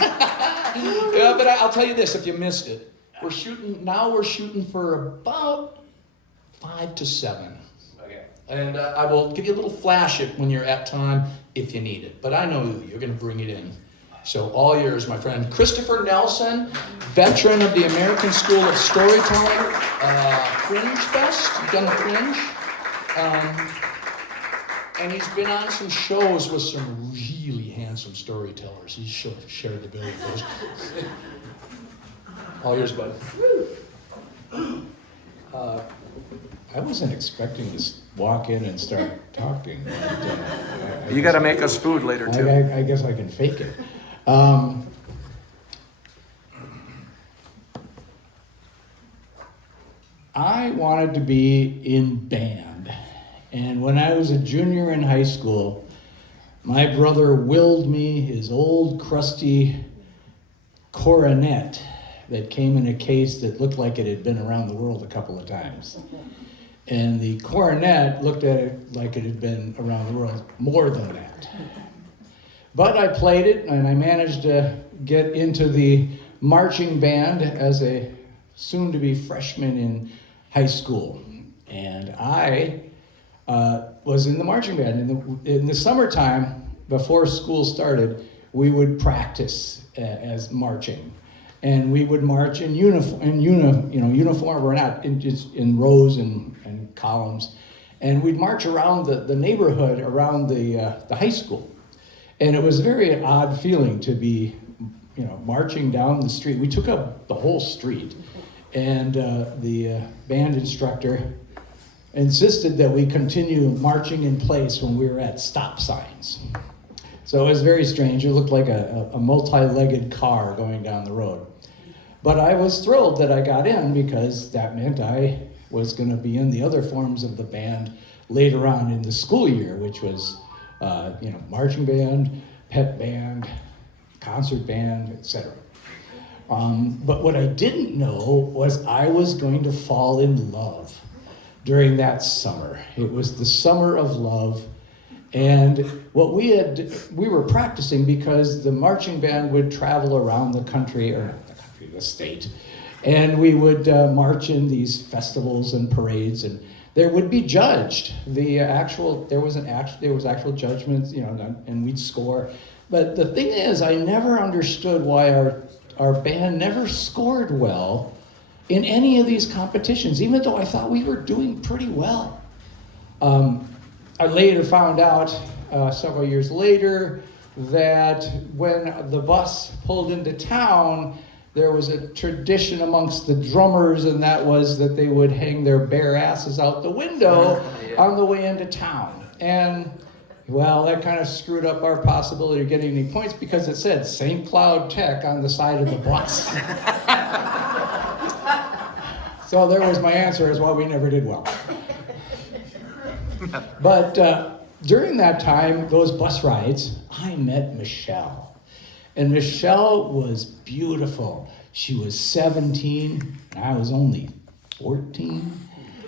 Yeah, but I'll tell you this, if you missed it, we're shooting for about 5 to 7. Okay. And I will give you a little flash it when you're at time if you need it. But I know you're going to bring it in. So all yours, my friend. Christopher Nelson, veteran of the American School of Storytelling, Fringe Fest. You've done the Fringe. And he's been on some shows with some really handsome storytellers. He's shared the bill with those. All yours, bud. I wasn't expecting to walk in and start talking. But, You got to make us food later, too. I guess I can fake it. I wanted to be in band. And when I was a junior in high school, my brother willed me his old crusty coronet that came in a case that looked like it had been around the world a couple of times. And the coronet looked at it like it had been around the world more than that. But I played it, and I managed to get into the marching band as a soon-to-be freshman in high school. And I was in the marching band. In the summertime, before school started, we would practice as marching. And we would march in uniform or not, just in rows and columns. And we'd march around the neighborhood around the high school. And it was a very odd feeling to be, marching down the street. We took up the whole street. And the band instructor insisted that we continue marching in place when we were at stop signs. So it was very strange. It looked like a multi-legged car going down the road. But I was thrilled that I got in because that meant I was going to be in the other forms of the band later on in the school year, which was, marching band, pep band, concert band, etc. But what I didn't know was I was going to fall in love during that summer. It was the summer of love. And what we were practicing because the marching band would travel around the country, or not the country, the state, and we would march in these festivals and parades, and there would be judged. There was actual judgments, and we'd score. But the thing is, I never understood why our band never scored well in any of these competitions, even though I thought we were doing pretty well. I later found out, several years later, that when the bus pulled into town, there was a tradition amongst the drummers, and that was that they would hang their bare asses out the window on the way into town. And, well, that kind of screwed up our possibility of getting any points because it said St. Cloud Tech on the side of the bus. So there was my answer as well, we never did well. But during that time, those bus rides, I met Michelle. And Michelle was beautiful. She was 17, and I was only 14.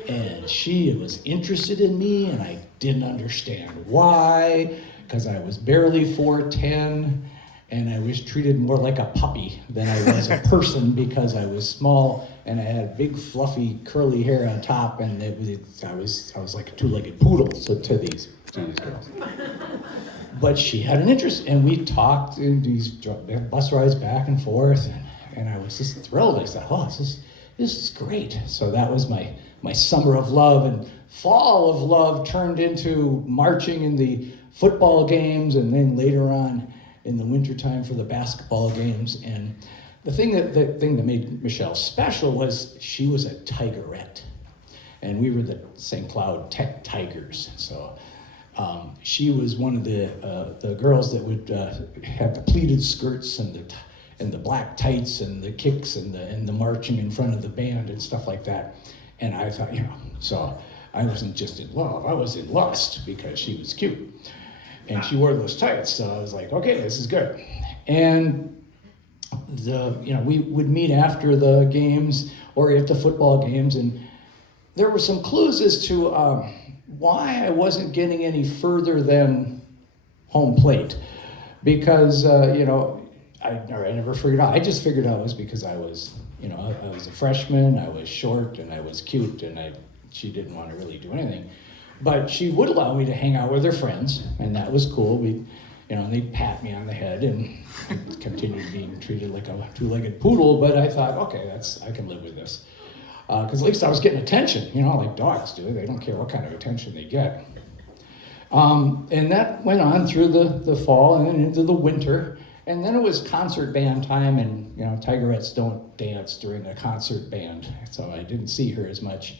And she was interested in me, and I didn't understand why, because I was barely 4'10", and I was treated more like a puppy than I was a person because I was small and I had big fluffy curly hair on top, and I was like a two-legged poodle to these girls. But she had an interest, and we talked in these bus rides back and forth, and I was just thrilled. I said, "Oh, this is great." So that was my summer of love, and fall of love turned into marching in the football games, and then later on in the wintertime for the basketball games. And the thing that made Michelle special was she was a tigerette, and we were the St. Cloud Tech Tigers. So she was one of the girls that would have the pleated skirts and the black tights and the kicks and the marching in front of the band and stuff like that. And I thought, so I wasn't just in love, I was in lust because she was cute. And she wore those tights, so I was like, okay, this is good. And we would meet after the games or at the football games, and there were some clues as to why I wasn't getting any further than home plate. Because, I never figured out. I just figured out it was because I was, I was a freshman, I was short, and I was cute, and she didn't want to really do anything. But she would allow me to hang out with her friends, and that was cool. They'd pat me on the head and continued being treated like a two-legged poodle, but I thought, okay, I can live with this. Because at least I was getting attention, like dogs do. They don't care what kind of attention they get. And that went on through the fall and then into the winter. And then it was concert band time, and Tigerettes don't dance during a concert band, so I didn't see her as much.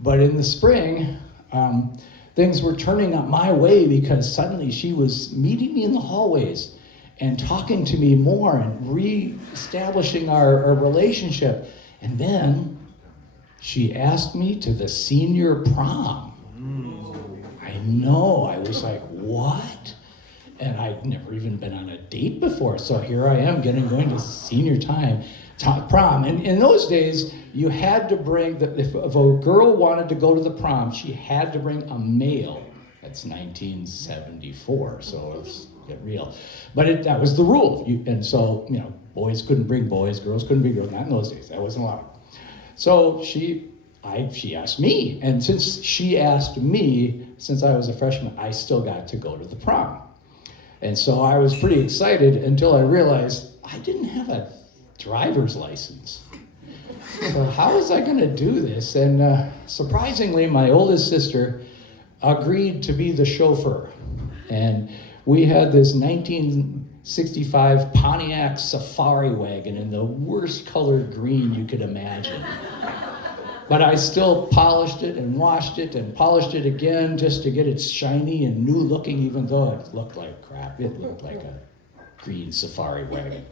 But in the spring, things were turning up my way because suddenly she was meeting me in the hallways and talking to me more and re-establishing our relationship. And then she asked me to the senior prom. I know, I was like, what? And I'd never even been on a date before, so here I am going to senior prom. And in those days, you had to bring, if a girl wanted to go to the prom, she had to bring a male. That's 1974, so let's get real. But that was the rule. Boys couldn't bring boys, girls couldn't bring girls, not in those days, that wasn't allowed. So she asked me, and since she asked me, since I was a freshman, I still got to go to the prom. And so I was pretty excited until I realized I didn't have a driver's license. So how was I going to do this? And surprisingly, my oldest sister agreed to be the chauffeur. And we had this 1965 Pontiac Safari wagon in the worst colored green you could imagine. But I still polished it and washed it and polished it again just to get it shiny and new looking, even though it looked like crap. It looked like a green safari wagon.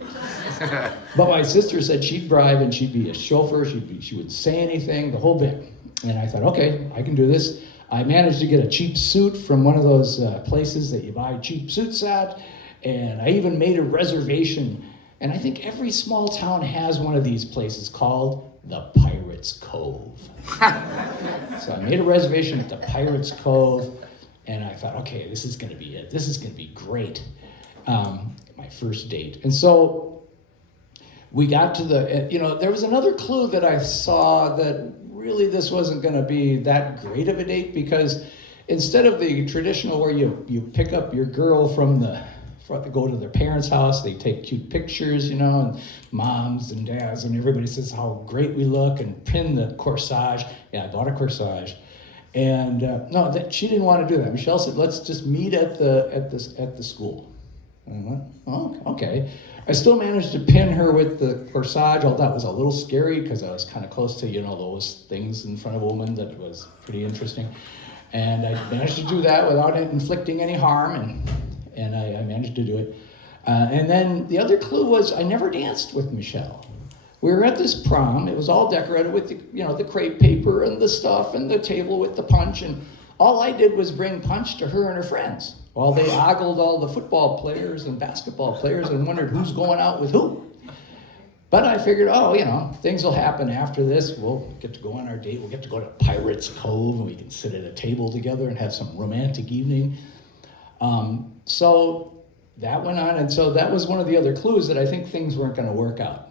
But my sister said she'd drive and she'd be a chauffeur. She wouldn't say anything, the whole bit. And I thought, okay, I can do this. I managed to get a cheap suit from one of those places that you buy cheap suits at. And I even made a reservation. And I think every small town has one of these places called the Pirates Cove. So I made a reservation at the Pirates Cove, and I thought, okay, this is gonna be it. This is gonna be great. My first date. And so we got to there was another clue that I saw that really this wasn't gonna be that great of a date, because instead of the traditional where you pick up your girl go to their parents' house, they take cute pictures, and moms and dads and everybody says how great we look and pin the corsage. Yeah, I bought a corsage. And she didn't want to do that. Michelle said, let's just meet at the school. And I went, oh, okay. I still managed to pin her with the corsage, although that was a little scary because I was kind of close to, those things in front of a woman that was pretty interesting. And I managed to do that without inflicting any harm, and I managed to do it. And then the other clue was I never danced with Michelle. We were at this prom. It was all decorated with the crepe paper and the stuff and the table with the punch. And all I did was bring punch to her and her friends while they ogled all the football players and basketball players and wondered who's going out with who. But I figured, things will happen after this. We'll get to go on our date. We'll get to go to Pirates Cove and we can sit at a table together and have some romantic evening. So that went on, and so that was one of the other clues that I think things weren't going to work out.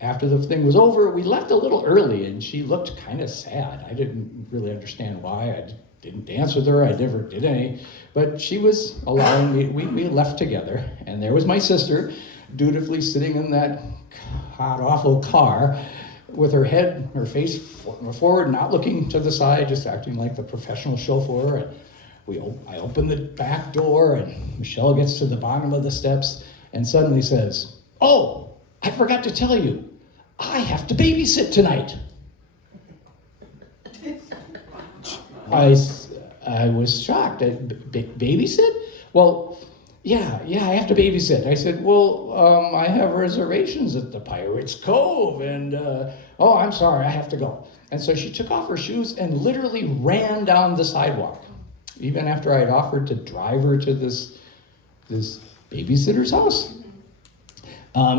After the thing was over, we left a little early, and she looked kind of sad. I didn't really understand why. I didn't dance with her. I never did any, but she was allowing me. We left together, and there was my sister, dutifully sitting in that hot, awful car with her face forward, not looking to the side, just acting like the professional chauffeur. I open the back door, and Michelle gets to the bottom of the steps and suddenly says, "Oh, I forgot to tell you, I have to babysit tonight." I was shocked. Babysit? Well, yeah, I have to babysit. I said, well, I have reservations at the Pirates Cove, and, oh, I'm sorry, I have to go. And so she took off her shoes and literally ran down the sidewalk. Even after I'd offered to drive her to this babysitter's house.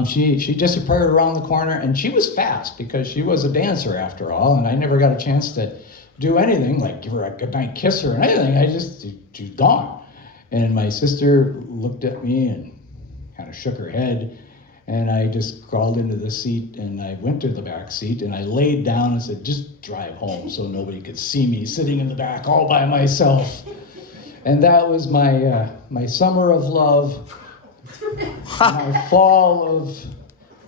She disappeared around the corner, and she was fast because she was a dancer after all, and I never got a chance to do anything, like give her a goodnight kiss or anything. She's gone. And my sister looked at me and kind of shook her head. And I just crawled into the seat and I went to the back seat and I laid down and said, just drive home so nobody could see me sitting in the back all by myself. And that was my, my summer of love, my fall of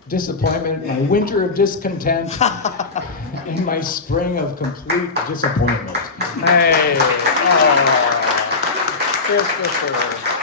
disappointment, my winter of discontent, and my spring of complete disappointment. Hey, oh, Christopher.